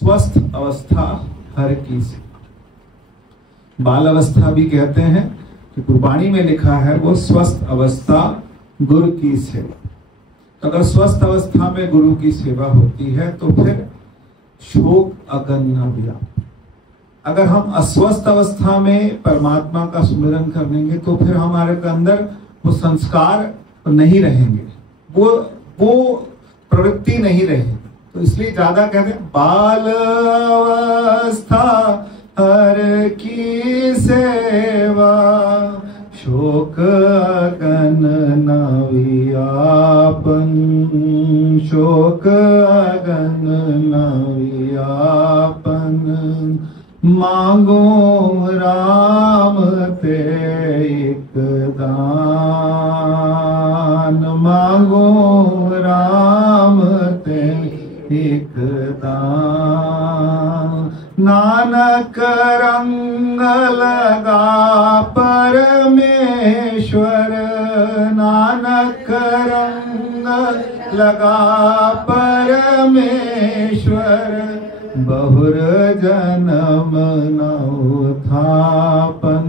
स्वस्थ अवस्था हर की सेवा। बाल अवस्था भी कहते हैं कि गुरबाणी में लिखा है वो स्वस्थ अवस्था गुरु की सेवा। तो अगर स्वस्थ अवस्था में गुरु की सेवा होती है तो फिर शोक अगन न व्याप। अगर हम अस्वस्थ अवस्था में परमात्मा का सुमिरन करेंगे तो फिर हमारे अंदर वो संस्कार नहीं रहेंगे, वो प्रवृत्ति नहीं रहेगी। तो इसलिए ज्यादा कहते हैं बाल अवस्था हर की सेवा, शोक अगन न व्यापन, शोक अगन न व्यापन, मांगो राम ते एक दान, मांगो राम ते एक दान। नानक रंग लगा परमेश्वर, नानक रंग लगा परमेश्वर, बहुर जन्म नौ थापन,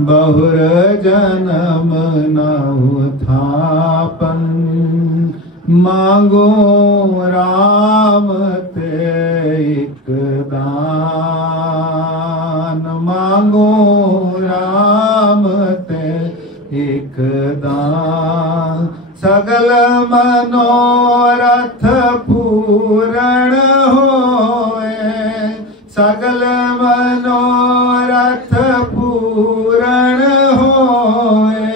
बहुर जन्म नौ थापन, मांगो राम ते एक दान, मांगो राम ते एक दान। सगल मनोरथ पूर्ण होए, सगल मनोरथ पूर्ण होए,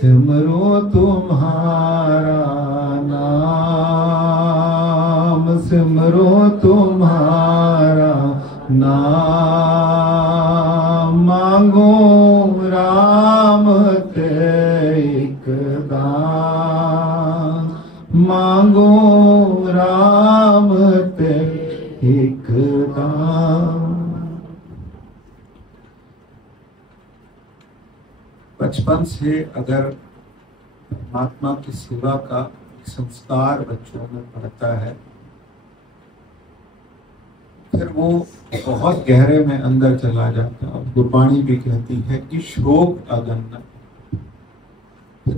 सिमरो तुम्हारा नाम, सिमरो तुम्हारा नाम, मांगो राम ते एक दान, मांगो राम ते एक दान। बचपन से अगर परमात्मा की सेवा का संस्कार बच्चों में पड़ता है फिर वो बहुत गहरे में अंदर चला जाता है। और गुरबाणी भी कहती है कि शोक अगन,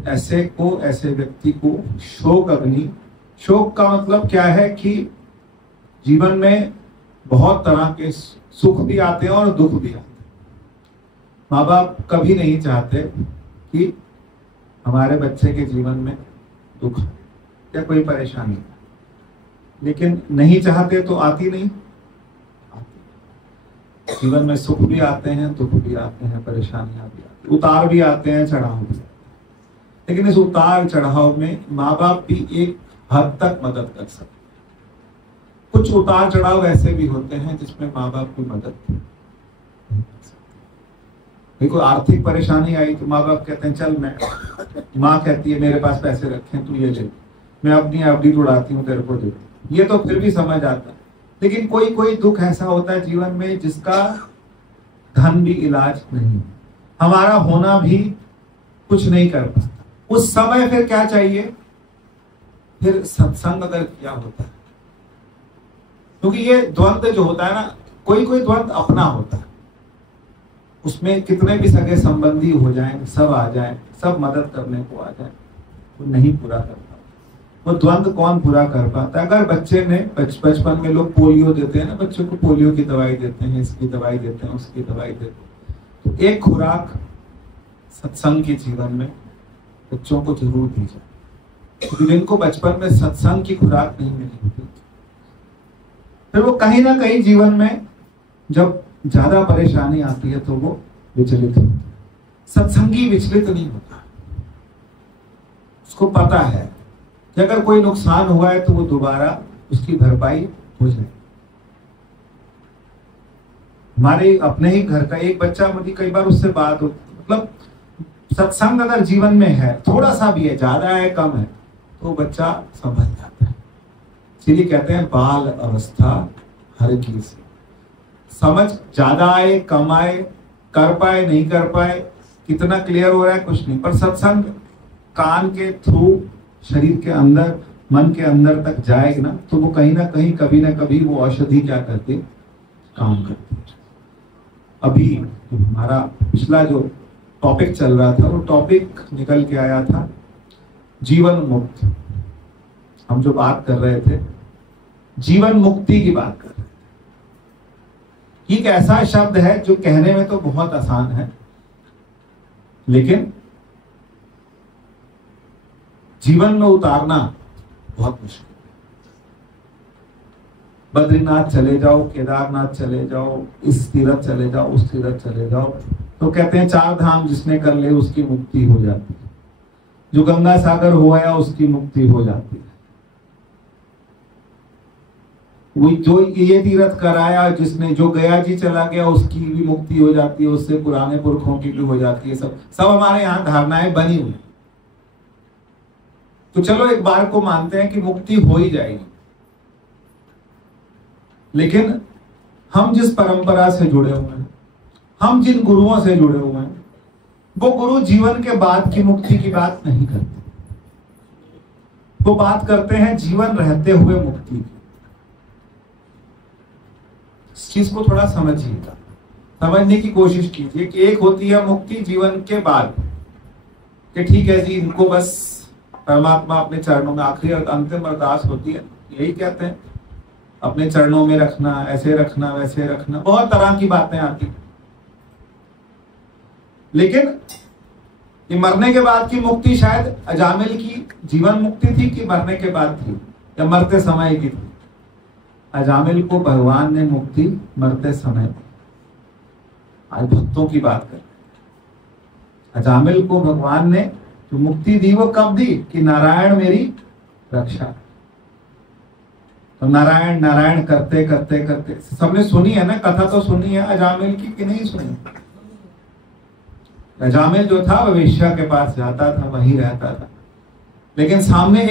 ऐसे व्यक्ति को शोक अग्नि। शोक का मतलब क्या है कि जीवन में बहुत तरह के सुख भी आते हैं और दुख भी आते हैं। माँ बाप कभी नहीं चाहते कि हमारे बच्चे के जीवन में दुख या कोई परेशानी, लेकिन नहीं चाहते तो आती नहीं। जीवन में सुख भी आते हैं, दुख भी आते हैं, परेशानियां भी आती हैं, उतार भी आते हैं, चढ़ाव भी। लेकिन इस उतार चढ़ाव में माँ बाप भी एक हद तक मदद कर सकते हैं। कुछ उतार चढ़ाव ऐसे भी होते हैं जिसमें माँ बाप की मदद नहीं कर सकते। कोई आर्थिक परेशानी आई तो माँ बाप कहते हैं चल, मैं, माँ कहती है मेरे पास पैसे रखें तू ये ले, मैं अपनी एफडी उड़ाती हूँ तेरे को दे, ये तो फिर भी समझ आता है। लेकिन कोई कोई दुख ऐसा होता है जीवन में जिसका धन भी इलाज नहीं, हमारा होना भी कुछ नहीं कर पाता। उस समय फिर क्या चाहिए? फिर सत्संग अगर किया होता है, क्योंकि ये द्वंद्व जो होता है ना, कोई कोई द्वंद्व अपना होता है, उसमें कितने भी सगे संबंधी हो जाएं, सब आ जाएं, सब मदद करने को आ जाएं, वो नहीं पूरा कर पाता। वो द्वंद्व कौन पूरा कर पाता है? अगर बच्चे ने बचपन में लोग पोलियो देते हैं ना, बच्चों को पोलियो की दवाई देते हैं, इसकी दवाई देते हैं, उसकी दवाई देते हैं, तो एक खुराक सत्संग के जीवन में बच्चों को जरूर दी जाए, क्योंकि जिनको बचपन में सत्संग की खुराक नहीं मिली होती फिर वो कहीं ना कहीं जीवन में जब ज्यादा परेशानी आती है तो वो विचलित होता है। सत्संगी विचलित नहीं होता, उसको पता है कि अगर कोई नुकसान हुआ है तो वो दोबारा उसकी भरपाई हो जाए। हमारे अपने ही घर का एक बच्चा, मुझे कई बार उससे बात होती, मतलब सत्संग अगर जीवन में है, थोड़ा सा भी है, ज्यादा है, कम है, तो बच्चा समझ जाता है। इसलिए कहते हैं बाल अवस्था हर की से। समझ ज्यादा आए, कम आए, कर पाए, नहीं कर पाए, कितना क्लियर हो रहा है, कुछ नहीं, पर सत्संग कान के थ्रू शरीर के अंदर मन के अंदर तक जाएगी ना, तो वो कहीं ना कहीं कभी ना कभी वो औषधि क्या करती, काम करती। अभी हमारा पिछला जो टॉपिक चल रहा था, वो टॉपिक निकल के आया था जीवन मुक्त। हम जो बात कर रहे थे जीवन मुक्ति की बात कर रहे थे। एक ऐसा शब्द है जो कहने में तो बहुत आसान है, लेकिन जीवन में उतारना बहुत मुश्किल। बद्रीनाथ चले जाओ, केदारनाथ चले जाओ, इस तीर्थ चले जाओ, उस तीर्थ चले जाओ, तो कहते हैं 4 धाम जिसने कर ले उसकी मुक्ति हो जाती है। जो गंगा सागर हो आया उसकी मुक्ति हो जाती है। वो जो ये तीर्थ कराया जिसने, जो गया जी चला गया उसकी भी मुक्ति हो जाती है, उससे पुराने पुरखों की भी हो जाती है। सब हमारे यहाँ धारणाएं बनी हुई। तो चलो एक बार को मानते हैं कि मुक्ति हो ही जाएगी, लेकिन हम जिस परंपरा से जुड़े हुए हैं, हम जिन गुरुओं से जुड़े हुए हैं, वो गुरु जीवन के बाद की मुक्ति की बात नहीं करते। वो बात करते हैं जीवन रहते हुए मुक्ति की। इस चीज को थोड़ा समझिएगा, समझने की कोशिश कीजिए कि एक होती है मुक्ति जीवन के बाद, कि ठीक है जी, इनको बस परमात्मा अपने चरणों में, आखिरी और अंतिम अरदास होती है, यही कहते हैं अपने चरणों में रखना, ऐसे रखना, वैसे रखना, बहुत तरह की बातें आती। लेकिन ये मरने के बाद की मुक्ति शायद अजामिल की जीवन मुक्ति थी कि मरने के बाद थी, या मरते समय की थी? अजामिल को भगवान ने मुक्ति मरते समय दी। आज भक्तों की बात करें, अजामिल को भगवान ने जो मुक्ति दी वो कब दी? कि नारायण मेरी रक्षा। तो नारायण नारायण करते करते करते, सबने सुनी है ना कथा, तो सुनी है अजामिल की कि नहीं सुनी? अजामिल जो था वह वेश्या के पास जाता था, वहीं रहता था, लेकिन सामने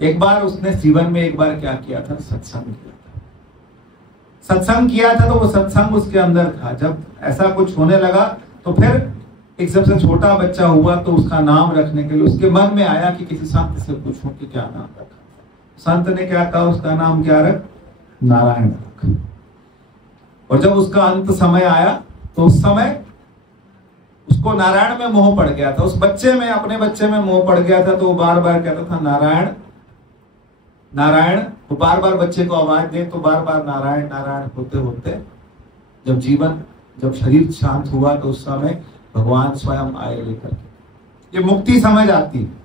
एक बार उसने जीवन में एक बार क्या किया था? सत्संग किया था। सत्संग किया था तो वो सत्संग उसके अंदर था। जब ऐसा कुछ होने लगा तो फिर एक सबसे छोटा बच्चा हुआ, तो उसका नाम रखने के लिए उसके मन में आया कि किसी संत से पूछूं कि क्या नाम रखा। संत ने क्या कहा? उसका नाम क्या रख? नारायण रख। और जब उसका अंत समय आया तो उस समय उसको नारायण में मोह पड़ गया था, उस बच्चे में, अपने बच्चे में मोह पड़ गया था। तो वो बार बार कहता था नारायण नारायण। वो बार बार बच्चे को आवाज दे तो बार बार नारायण नारायण होते होते जब शरीर शांत हुआ तो उस समय भगवान स्वयं आए लेकर। ये मुक्ति समझ आती है।